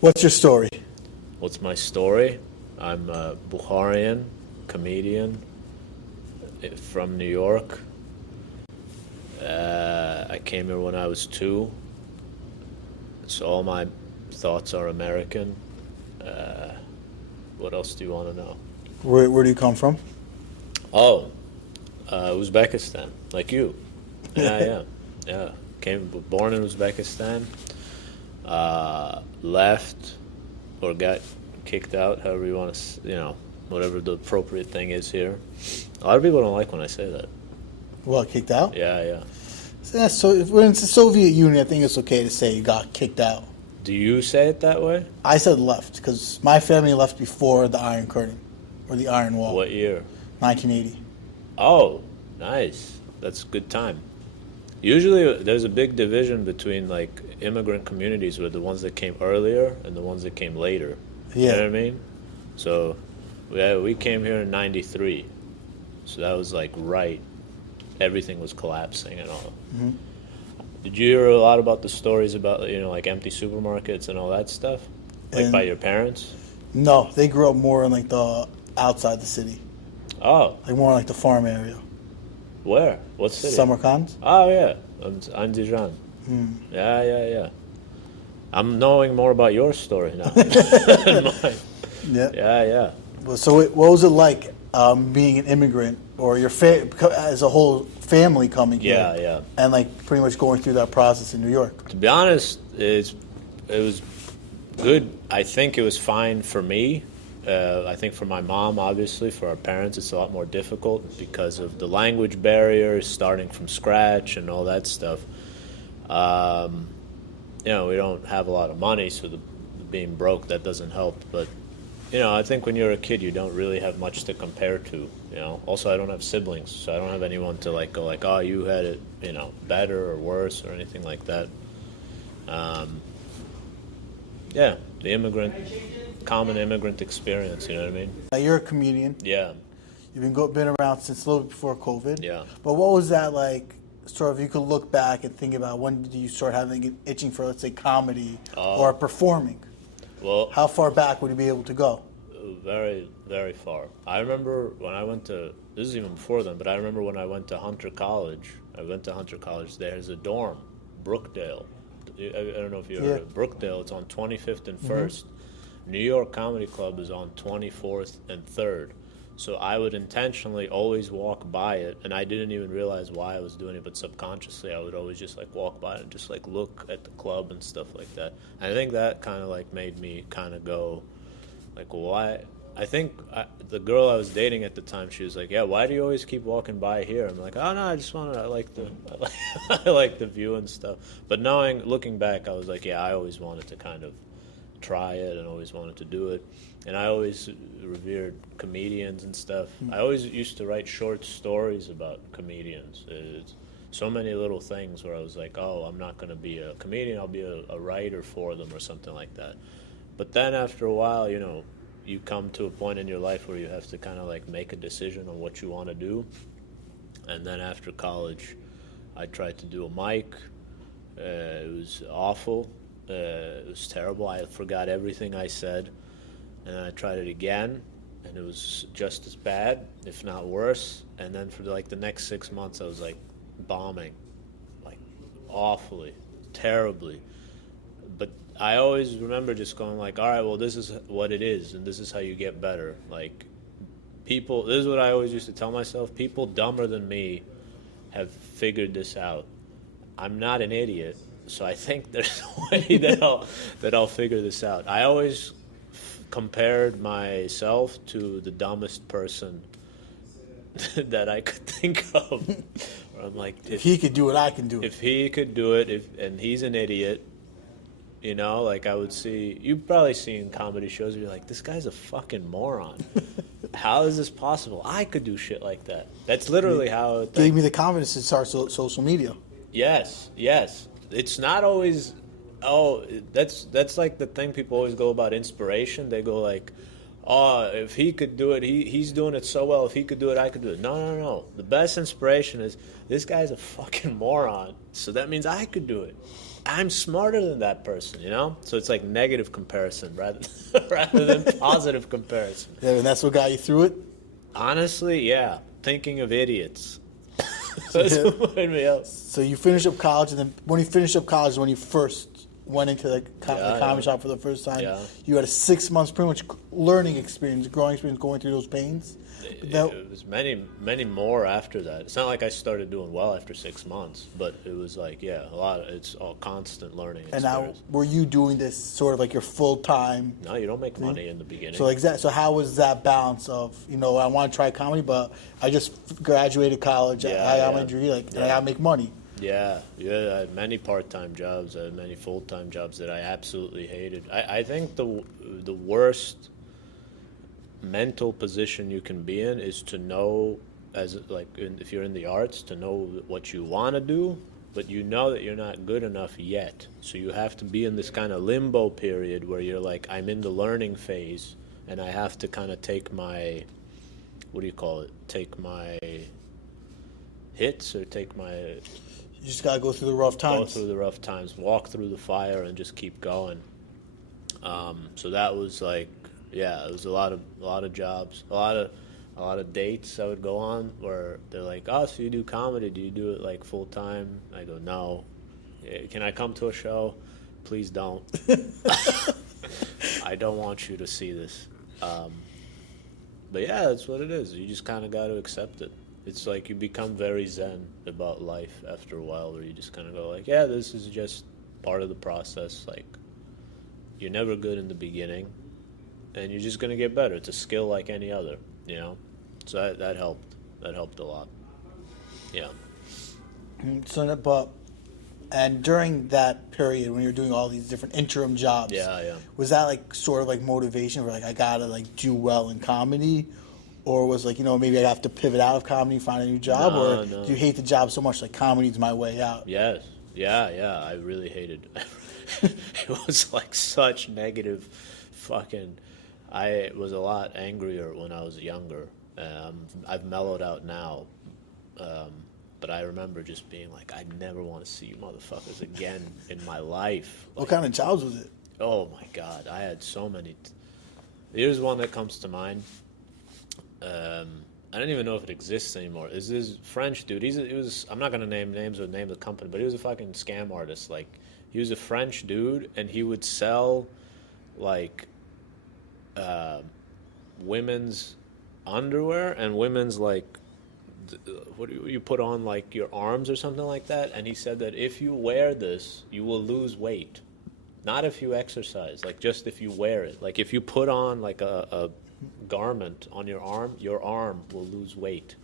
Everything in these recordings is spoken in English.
What's your story? What's my story? I'm a Bukharian comedian from New York. I came here when I was 2, so all my thoughts are American. What else do you want to know? Where do you come from? Oh, Uzbekistan, like you. Yeah. Born in Uzbekistan. Left or got kicked out, however you want to, whatever the appropriate thing is here. A lot of people don't like when I say that. Well, kicked out? Yeah. So when it's the Soviet Union, I think it's okay to say you got kicked out. Do you say it that way? I said left because my family left before the Iron Curtain or the Iron Wall. What year? 1980. Oh, nice. That's a good time. Usually there's a big division between like immigrant communities with the ones that came earlier and the ones that came later. Yeah. You know what I mean? So we came here in 93. So that was like right. Everything was collapsing and all. Mm-hmm. Did you hear a lot about the stories about, like empty supermarkets and all that stuff? Like by your parents? No, they grew up more in like the outside the city. Oh. Like more like the farm area. Where? What city? Samarkand? Oh, yeah. Andijan. Yeah. I'm knowing more about your story now than mine. Yeah. Well, so what was it like being an immigrant or your as a whole family coming here? Yeah. And like pretty much going through that process in New York? To be honest, it was good. I think it was fine for me. I think for my mom, obviously, for our parents, it's a lot more difficult because of the language barriers, starting from scratch and all that stuff. We don't have a lot of money, so the being broke, that doesn't help. But, I think when you're a kid, you don't really have much to compare to, Also, I don't have siblings, so I don't have anyone to, go like, oh, you had it, better or worse or anything like that. The common immigrant experience, you know what I mean? Now, you're a comedian. Yeah. You've been around since a little before COVID. Yeah. But what was that like, sort of, you could look back and think about when did you start having an itching for, let's say, comedy or performing? Well, how far back would you be able to go? Very, very far. I remember when I went to, this is even before then, but I remember when I went to Hunter College. There's a dorm, Brookdale. I don't know if you heard of it. Brookdale, it's on 25th and 1st. New York Comedy Club is on 24th and 3rd. So I would intentionally always walk by it, and I didn't even realize why I was doing it, but subconsciously I would always just walk by it and just look at the club and stuff like that. And I think that kind of made me kind of go why? I think the girl I was dating at the time, she was like, yeah, why do you always keep walking by here? I'm like, oh no, I just want to, I like the view and stuff. But looking back, I was like, yeah, I always wanted to kind of try it and always wanted to do it. And I always revered comedians and stuff. I always used to write short stories about comedians. It's so many little things where I was like, oh, I'm not going to be a comedian, I'll be a writer for them or something like that. But then after a while, you come to a point in your life where you have to kind of make a decision on what you want to do. And then after college, I tried to do a mic. It was awful. It was terrible. I forgot everything I said. And then I tried it again, and it was just as bad, if not worse. And then for the next 6 months, I was bombing, awfully, terribly. But I always remember just going all right, well, this is what it is, and this is how you get better. People, this is what I always used to tell myself, people dumber than me have figured this out. I'm not an idiot, so I think there's a way that I'll figure this out. I always compared myself to the dumbest person that I could think of. I'm like, if he could do it, I can do it. If he could do it, and he's an idiot, I would see, you've probably seen comedy shows where you're like, this guy's a fucking moron. How is this possible? I could do shit like that. That's literally how it gave me the confidence to start social media. Yes. It's not always, that's the thing people always go about inspiration. They go if he could do it, he's doing it so well. If he could do it, I could do it. No. The best inspiration is, this guy's a fucking moron, so that means I could do it. I'm smarter than that person, you know? So it's like negative comparison rather than positive comparison. Yeah, and that's what got you through it? Honestly, yeah. Thinking of idiots. That's Yeah. what made me up. So you finished up college, and then when you finished up college, when you first went into the comedy shop for the first time, you had a 6 months pretty much learning experience, growing experience, going through those pains. It was many more after that. It's not like I started doing well after 6 months, but it was like, yeah, it's all constant learning And experience. now, were you doing this sort of like your full time? No, you don't make money in the beginning. So so how was that balance of, I want to try comedy, but I just graduated college, I got my degree, and I got to make money. Yeah, I had many part-time jobs, I had many full-time jobs that I absolutely hated. I think the worst mental position you can be in is to know, if you're in the arts, to know what you want to do, but you know that you're not good enough yet. So you have to be in this kind of limbo period where you're like, I'm in the learning phase, and I have to kind of take my, take my hits, or take my... You just got to go through the rough times. Go through the rough times, walk through the fire, and just keep going. So that was like, it was a lot of jobs, a lot of dates I would go on where they're like, oh, so you do comedy? Do you do it like full time? I go, no. Can I come to a show? Please don't. I don't want you to see this. But yeah, that's what it is. You just kind of got to accept it. It's like you become very zen about life after a while, where you just kind of go like, yeah, this is just part of the process. Like, you're never good in the beginning, and you're just going to get better. It's a skill like any other, So that helped. That helped a lot. Yeah. And during that period when you were doing all these different interim jobs, was that like sort of like motivation where like I gotta like do well in comedy? Or was like, maybe I have to pivot out of comedy, find a new job? No. Do you hate the job so much like comedy's my way out? Yes. Yeah. I really hated it. It was like such negative fucking... I was a lot angrier when I was younger. I've mellowed out now. But I remember just being like, I never want to see you motherfuckers again in my life. What kind of jobs was it? Oh my God, I had so many. Here's one that comes to mind. I don't even know if it exists anymore. Is this French dude? He was. I'm not gonna name names or name the company, but he was a fucking scam artist. Like, he was a French dude, and he would sell like women's underwear and women's like what do you put on like your arms or something like that. And he said that if you wear this, you will lose weight. Not if you exercise, like just if you wear it. Like if you put on like a garment on your arm will lose weight.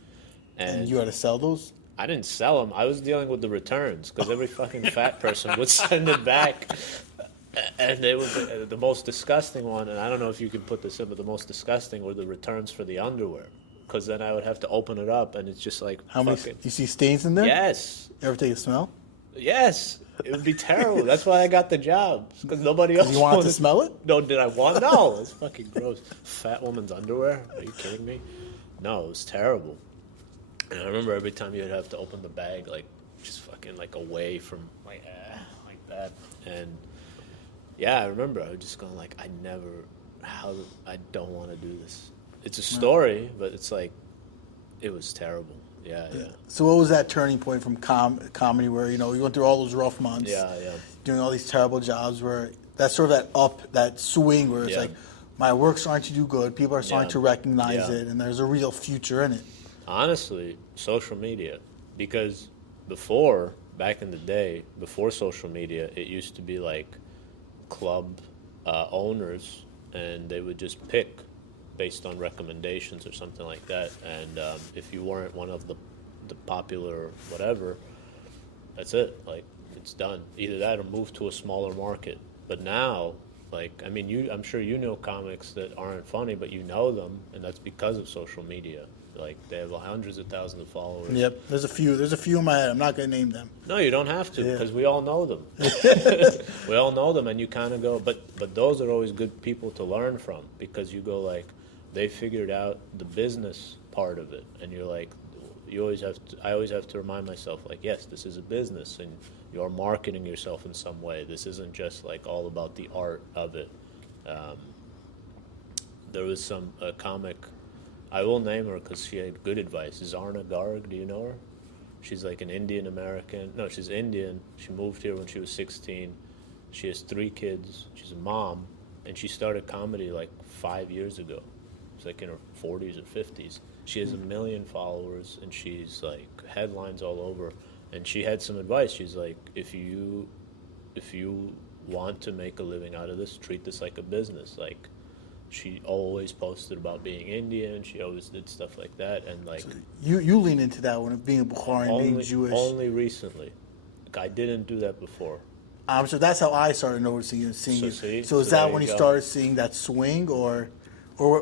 And you had to sell those? I didn't sell them. I was dealing with the returns because every fucking fat person would send it back. And it was the most disgusting one, and I don't know if you can put this in, but the most disgusting were the returns for the underwear. Because then I would have to open it up, and it's just like How many? You see stains in there? Yes. You ever take a smell? Yes. It would be terrible. That's why I got the job. Because nobody else You wanted to smell it? No, did I want? No. It's fucking gross. Fat woman's underwear? Are you kidding me? No, it was terrible. And I remember every time you'd have to open the bag, like, just fucking, like, away from, like that. And, yeah, I remember I was just going, like, I don't want to do this. It's a story, but it's, like, it was terrible. Yeah. So what was that turning point from comedy where, you went through all those rough months, doing all these terrible jobs where that's sort of that swing where it's like, my work's starting to do good, people are starting to recognize it, and there's a real future in it? Honestly, social media. Because back in the day, before social media, it used to be like club owners, and they would just pick based on recommendations or something like that. And if you weren't one of the popular whatever, that's it. Like, it's done. Either that or move to a smaller market. But now, like, I mean, I'm sure you know comics that aren't funny, but you know them, and that's because of social media. Like, they have hundreds of thousands of followers. Yep, there's a few in my head. I'm not going to name them. No, you don't have to, because we all know them. We all know them, and you kind of go, but those are always good people to learn from, because you go like, they figured out the business part of it, and you're like, I always have to remind myself, like, yes, this is a business, and You're marketing yourself in some way. This isn't just like all about the art of it. There was a comic, I will name her because she had good advice. Zarna Garg, do you know her? She's like an Indian American. No, she's Indian. She moved here when she was 16. She has 3 kids. She's a mom, and she started comedy like 5 years ago. She's like in her 40s or 50s. She has 1 million followers, and she's like headlines all over. And she had some advice. She's like, if you want to make a living out of this, treat this like a business. Like, she always posted about being Indian. She always did stuff like that, and like so you lean into that one of being a Bukharian, being Jewish. Only recently. Like, I didn't do that before. So that's how I started noticing and seeing you. See? So is that when you started seeing that swing, or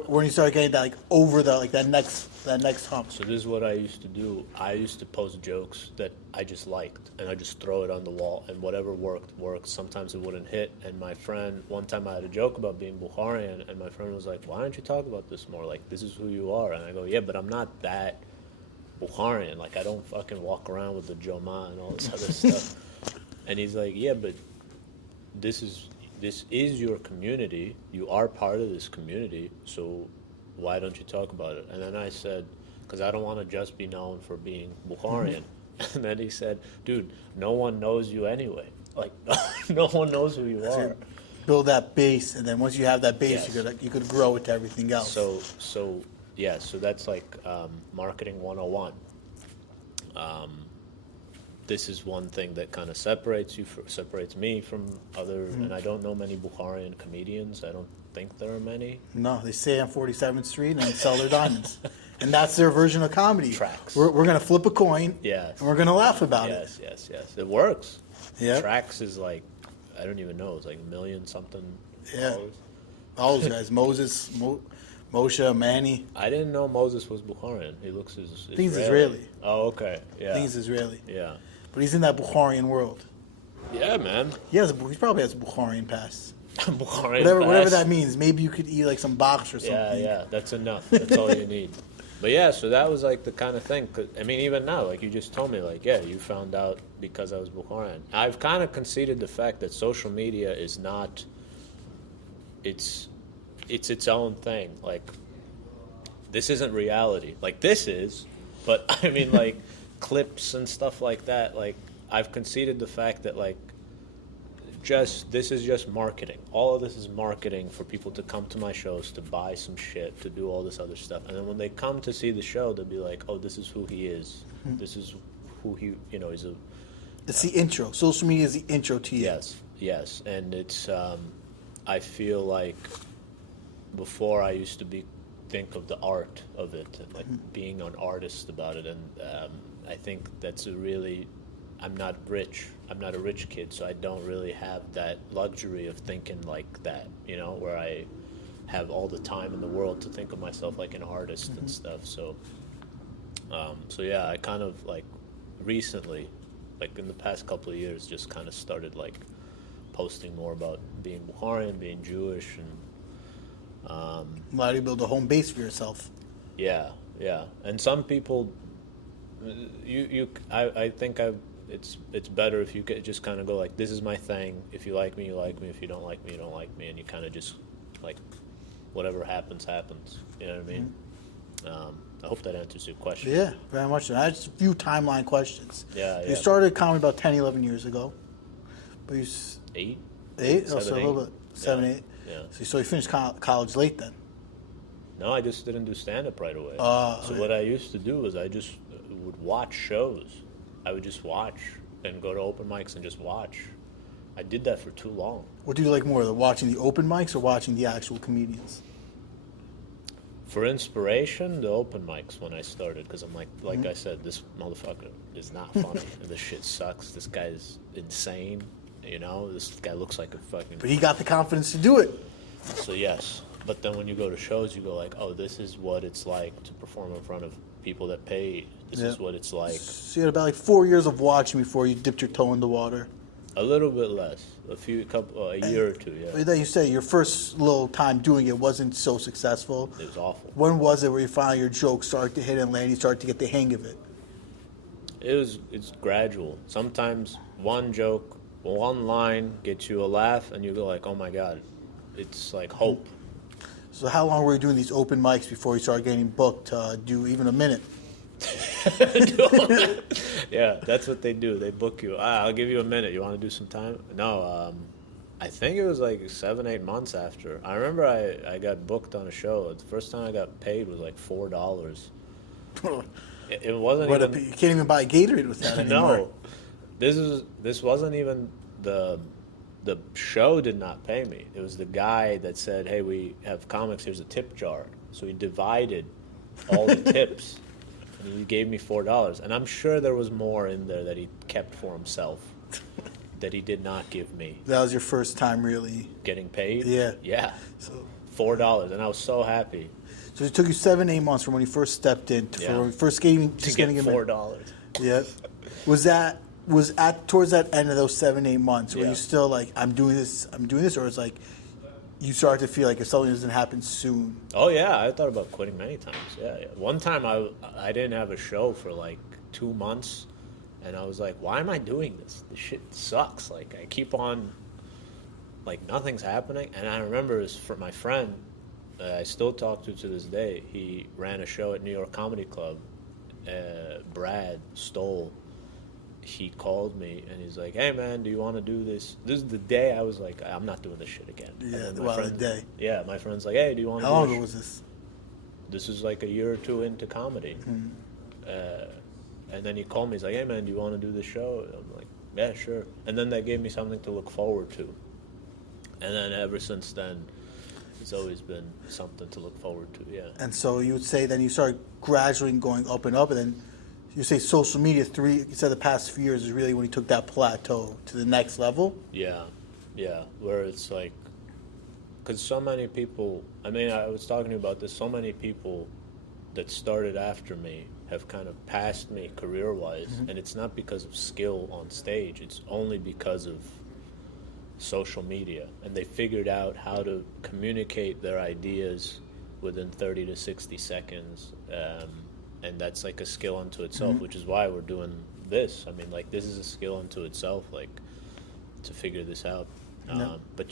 when you started getting that like over that next hump? So this is what I used to do. I used to post jokes that I just liked, and I just throw it on the wall, and whatever worked. Sometimes it wouldn't hit, and my friend, one time I had a joke about being Bukharian, and my friend was like, why don't you talk about this more? Like, this is who you are. And I go, yeah, but I'm not that Bukharian. Like, I don't fucking walk around with the Joma and all this other stuff. And he's like, yeah, but this is your community. You are part of this community, so why don't you talk about it? And then I said, because I don't want to just be known for being Bukharian. And then he said, dude, no one knows you anyway. Like, no one knows who you are. Build that base, and then once you have that base, Yes. you could grow it to everything else. So that's like marketing 101. This is one thing that kind of separates me from other, and I don't know many Bukharian comedians. I don't think there are many. No, they stay on 47th Street and sell their diamonds. And that's their version of comedy. Tracks. We're going to flip a coin, Yes. and we're going to laugh about Yes. It works. Yeah. Tracks is like, I don't even know, it's like 1 million something. Yeah. Dollars. All those guys, Moshe, Manny. I didn't know Moses was Bukharian. He looks Israeli. I think he's Israeli. Oh, okay. Yeah. I think he's Israeli. Yeah. But he's in that Bukharian world. Yeah, man. He probably has a Bukharian pass. Bukharian Whatever pass. that means. Maybe you could eat like some box or something. Yeah, that's enough. That's all you need. But yeah, so that was like the kind of thing. 'Cause, I mean, even now, like you just told me, like, yeah, you found out because I was Bukharian. I've kind of conceded the fact that social media is not. It's its own thing. Like, this isn't reality. Like, this is, but I mean, like, clips and stuff like that. Like, I've conceded the fact that, like, this is just marketing. All of this is marketing for people to come to my shows, to buy some shit, to do all this other stuff. And then when they come to see the show, they'll be like, oh, this is who he is. Mm-hmm. This is who he, he's a... It's the intro. Social media is the intro to you. Yes. And it's, I feel like before I used to think of the art of it, and like being an artist about it. And I think that's I'm not rich. I'm not a rich kid, so I don't really have that luxury of thinking like that, where I have all the time in the world to think of myself like an artist and stuff. So yeah, I kind of like recently, like in the past couple of years, just kind of started like posting more about being Bukharian, being Jewish, and allow you to build a home base for yourself. Yeah. And some people, I think it's better if you could just kind of go like, this is my thing. If you like me, you like me. If you don't like me, you don't like me. And you kind of just like, whatever happens, happens. You know what I mean? I hope that answers your question. Yeah, very much. I had just a few timeline questions. Yeah. You started comedy about 10, 11 years ago. But you... 8? 8? So a little bit. 7, 8. Yeah. So you finished college late then? No, I just didn't do stand-up right away. Okay. What I used to do was I just would watch shows. I would just watch and go to open mics and just watch. I did that for too long. What do you like more, watching the open mics or watching the actual comedians? For inspiration, the open mics when I started, because I'm like I said, this motherfucker is not funny. This shit sucks. This guy is insane. This guy looks like a fucking... But he got the confidence to do it. So yes. But then when you go to shows, you go like, oh, this is what it's like to perform in front of people that pay. This is what it's like. So you had about 4 years of watching before you dipped your toe in the water. A little bit less. A year or two, yeah. Then you say your first little time doing it wasn't so successful. It was awful. When was it where you finally your jokes started to hit and land, you started to get the hang of it? It's gradual. Sometimes one joke, one line gets you a laugh, and you go like, "Oh my god," it's like hope. So how long were you doing these open mics before you started getting booked to do even a minute? Yeah, that's what they do. They book you. I'll give you a minute. You want to do some time? No, I think it was like 7, 8 months after. I remember I got booked on a show. The first time I got paid was like $4. It wasn't What even. you can't even buy Gatorade with that anymore. No, this wasn't even the show did not pay me. It was the guy that said, "Hey, we have comics. Here's a tip jar." So he divided all the tips, and he gave me $4. And I'm sure there was more in there that he kept for himself that he did not give me. That was your first time really Getting paid? Yeah. Yeah. So $4, and I was so happy So it took you 7, 8 months from when you first stepped in to when you first getting to get $4. Yeah. Was at towards that end of those 7, 8 months were you still like, I'm doing this, or it's like you started to feel like if something doesn't happen soon? Oh yeah, I thought about quitting many times. Yeah. One time I didn't have a show for like 2 months, and I was like, why am I doing this? This shit sucks. Like I keep on, like nothing's happening. And I remember it was for my friend, I still talk to this day. He ran a show at New York Comedy Club. Brad Stoll. He called me and he's like, "Hey man, do you want to do this?" This is the day I was like, "I'm not doing this shit again." Yeah, the day. Yeah, my friend's like, "Hey, do you want to?" How long ago was this? This is like a year or two into comedy. And then he called me. He's like, "Hey man, do you want to do this show?" I'm like, "Yeah, sure." And then that gave me something to look forward to. And then ever since then, it's always been something to look forward to. Yeah. And so you would say then you started gradually going up and up, and then you say social media you said the past few years is really when you took that plateau to the next level? Yeah, where it's like, because so many people, I mean, I was talking to you about this, so many people that started after me have kind of passed me career-wise, and it's not because of skill on stage, it's only because of social media, and they figured out how to communicate their ideas within 30 to 60 seconds, and that's like a skill unto itself, which is why we're doing this. I mean, like, this is a skill unto itself, like, to figure this out. But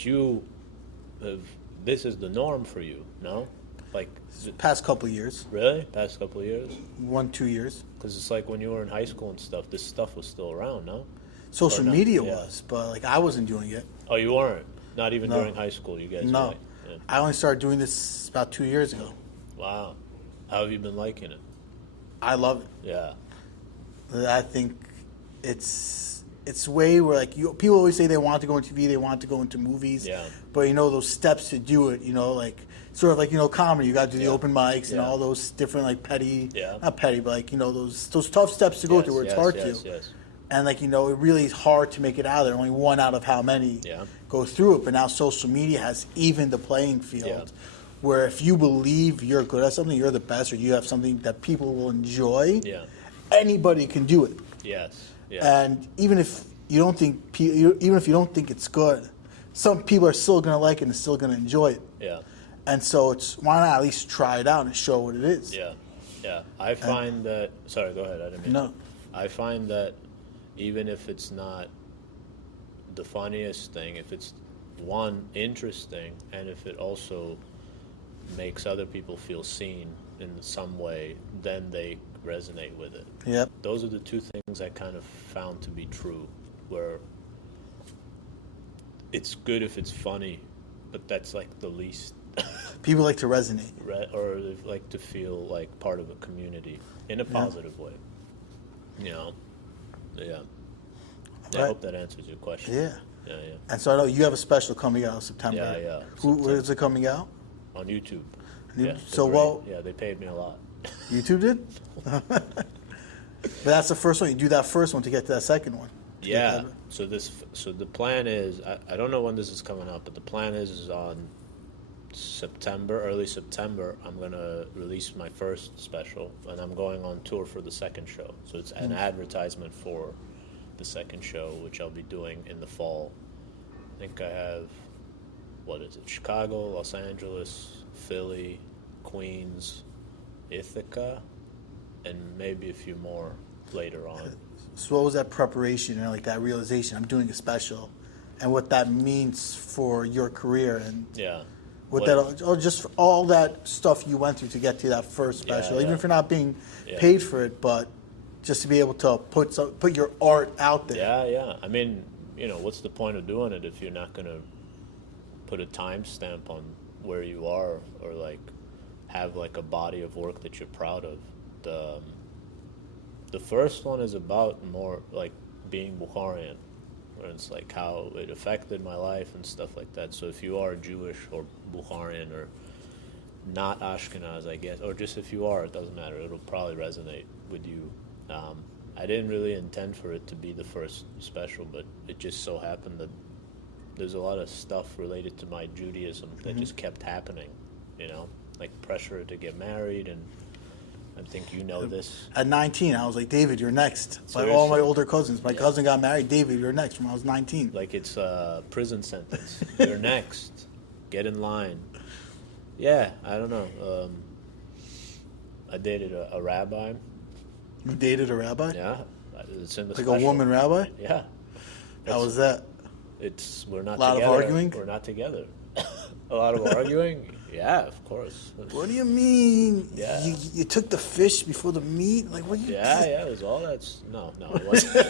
this is the norm for you, no? Like, Past couple of years. really? Past couple of years? 1, 2 years. Because it's like when you were in high school and stuff, this stuff was still around, no? Social media yeah. was, but like I wasn't doing it. Oh, you weren't? Not even No. during high school, you guys No. were like, yeah. I only started doing this about 2 years ago. Wow. How have you been liking it? I love it. Yeah. I think it's way where like people always say they want to go into TV, they want to go into movies. Yeah. But those steps to do it, like sort of like comedy, you got to do the open mics and Yeah. all those different like petty, Yeah. not petty, but like those tough steps to go through where it's hard to. Yes. And like it really is hard to make it out of there. Only one out of how many go through it. But now social media has evened the playing field. Yeah. Where if you believe you're good at something, you're the best, or you have something that people will enjoy, anybody can do it. Yes. And even if you don't think it's good, some people are still going to like it and still going to enjoy it. Yeah. And so it's why not at least try it out and show what it is. Yeah. I find that. Sorry, go ahead. I didn't mean. No. I find that even if it's not the funniest thing, if it's one interesting, and if it also makes other people feel seen in some way, then they resonate with it. Yep. Those are the two things I kind of found to be true, where it's good if it's funny, but that's like the least. People like to resonate. Or they like to feel like part of a community in a positive way. Yeah. I Right. hope that answers your question. Yeah. Yeah. And so I know you have a special coming out in September. Yeah. Where is it coming out? On YouTube. So they paid me a lot. YouTube did? But that's the first one. You do that first one to get to that second one. Yeah. So the plan is, I don't know when this is coming up, but the plan is on early September, I'm going to release my first special, and I'm going on tour for the second show. So it's an advertisement for the second show, which I'll be doing in the fall. I think I have, Chicago, Los Angeles, Philly, Queens, Ithaca, and maybe a few more later on. So what was that preparation and like that realization? I'm doing a special, and what that means for your career and what that just all that stuff you went through to get to that first special, even if you're not being paid for it, but just to be able to put your art out there. Yeah. I mean, what's the point of doing it if you're not going to put a timestamp on where you are, or like have like a body of work that you're proud of? The first one is about more like being Bukharian, where it's like how it affected my life and stuff like that. So if you are Jewish or Bukharian or not Ashkenaz, I guess, or just if you are, it doesn't matter. It'll probably resonate with you. I didn't really intend for it to be the first special, but it just so happened that there's a lot of stuff related to my Judaism that just kept happening, like pressure to get married, and I think this. At 19, I was like, David, you're next. Like all my older cousins. My cousin got married. David, you're next when I was 19. Like it's a prison sentence. You're next. Get in line. Yeah, I don't know. I dated a rabbi. You dated a rabbi? Yeah. It's in the like special. A woman rabbi? Yeah. How was that? We're not together. A lot of arguing? We're not together. A lot of arguing? Yeah, of course. What do you mean? Yeah. You took the fish before the meat? Like, what you Yeah, it was all that. No, it wasn't.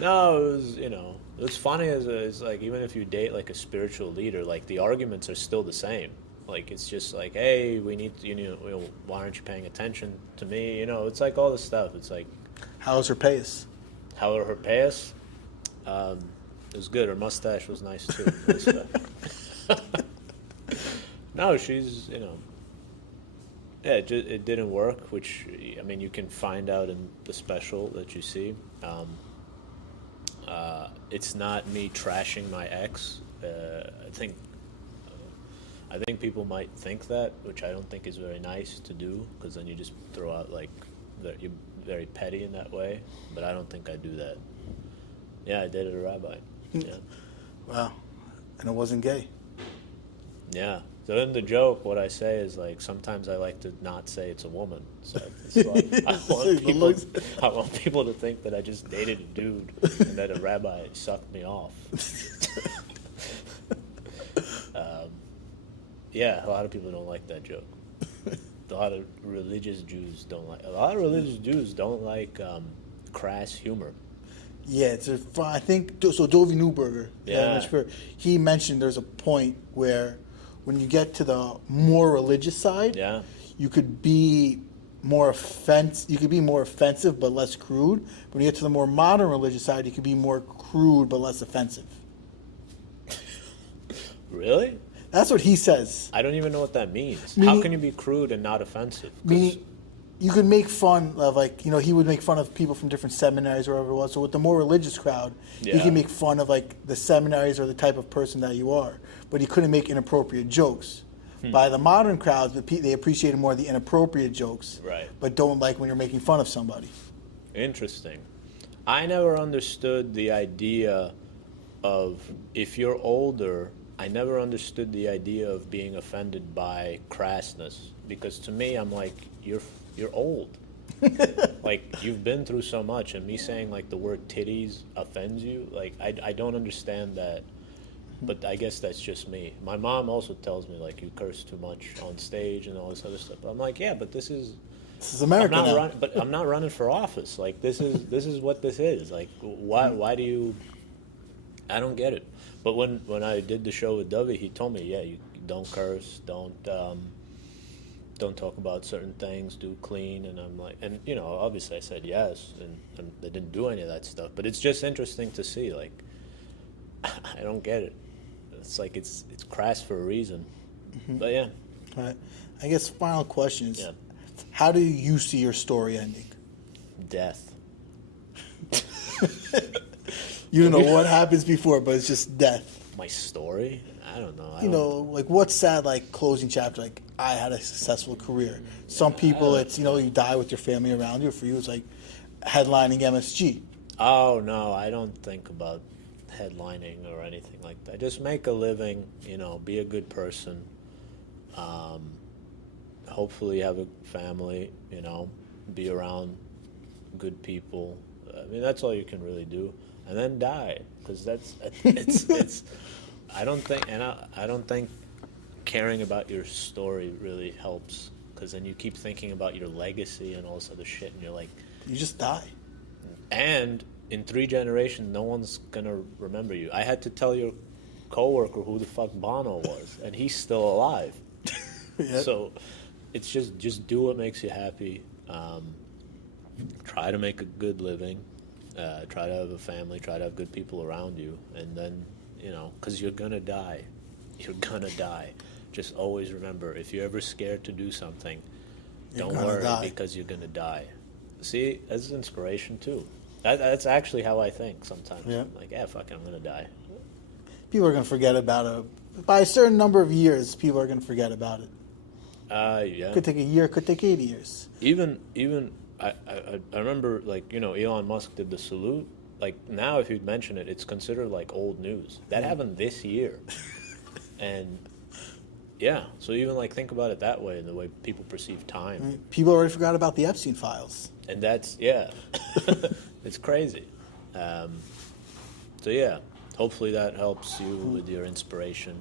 No, it was, what's funny is like, even if you date like a spiritual leader, like the arguments are still the same. Like, it's just like, hey, we need to, why aren't you paying attention to me? It's like all this stuff. It's like. How was her pace? How are her pace? It was good. Her mustache was nice too. No, she's, yeah, it didn't work, which, I mean, you can find out in the special that you see. It's not me trashing my ex. I think people might think that, which I don't think is very nice to do, because then you just throw out, like, you're very petty in that way, but I don't think I do that. Yeah, I dated a rabbi. Yeah. Wow. And it wasn't gay. Yeah. So in the joke, what I say is, like, sometimes I like to not say it's a woman. So it's like, I want people to think that I just dated a dude and that a rabbi sucked me off. Yeah, a lot of people don't like that joke. A lot of religious Jews don't like crass humor. Yeah, I think so. Dovi Newberger, he mentioned there's a point where when you get to the more religious side, you could be more offensive but less crude. But when you get to the more modern religious side, you could be more crude but less offensive. Really? That's what he says. I don't even know what that means. How can you be crude and not offensive? Meaning, you could make fun of, like, he would make fun of people from different seminaries or whatever it was. So with the more religious crowd, you can make fun of, like, the seminaries or the type of person that you are. But he couldn't make inappropriate jokes. By the modern crowd, they appreciated more the inappropriate jokes, but don't like when you're making fun of somebody. Interesting. I never understood the idea of, if you're older, I never understood the idea of being offended by crassness, because to me, I'm like, you're old. Like, you've been through so much, and me saying, like, the word titties offends you. Like, I don't understand that, but I guess that's just me. My mom also tells me, like, you curse too much on stage and all this other stuff. But I'm like, yeah, but this is America but I'm not running for office. Like, this is what this is. Like, why do you? I don't get it. But when I did the show with Dovey, he told me, you don't curse, don't talk about certain things, do clean, and I'm like, and obviously I said yes, and they didn't do any of that stuff. But it's just interesting to see, like, I don't get it. It's like it's crass for a reason. But yeah. All right. I guess final question is, how do you see your story ending? Death. You don't know what happens before, but it's just death. My story? I don't know. Like, what's sad, like, closing chapter, like, I had a successful career. Some people, it's, you die with your family around you. For you, it's like headlining MSG. Oh, no, I don't think about headlining or anything like that. Just make a living, be a good person. Hopefully have a family, be around good people. I mean, that's all you can really do, and then die, because it's. I don't think caring about your story really helps, because then you keep thinking about your legacy and all this other shit, and you're like, you just die. And in 3 generations, no one's gonna remember you. I had to tell your coworker who the fuck Bono was, and he's still alive. Yep. So it's just do what makes you happy. Try to make a good living. Try to have a family. Try to have good people around you, and then, because you're gonna die. You're gonna die. Just always remember, if you're ever scared to do something, don't worry, because you're gonna die. See, that's inspiration too. That's actually how I think sometimes. Yeah. Like, fuck it, I'm gonna die. People are gonna forget about it. By a certain number of years, people are gonna forget about it. Yeah. Could take a year, could take 80 years. Even I remember, like, Elon Musk did the salute. Like, now if you'd mention it, it's considered like old news. That happened this year. And yeah, so even like think about it that way, the way people perceive time. I mean, people already forgot about the Epstein files. And that's, it's crazy. So yeah, hopefully that helps you with your inspiration.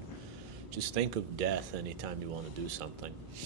Just think of death anytime you want to do something.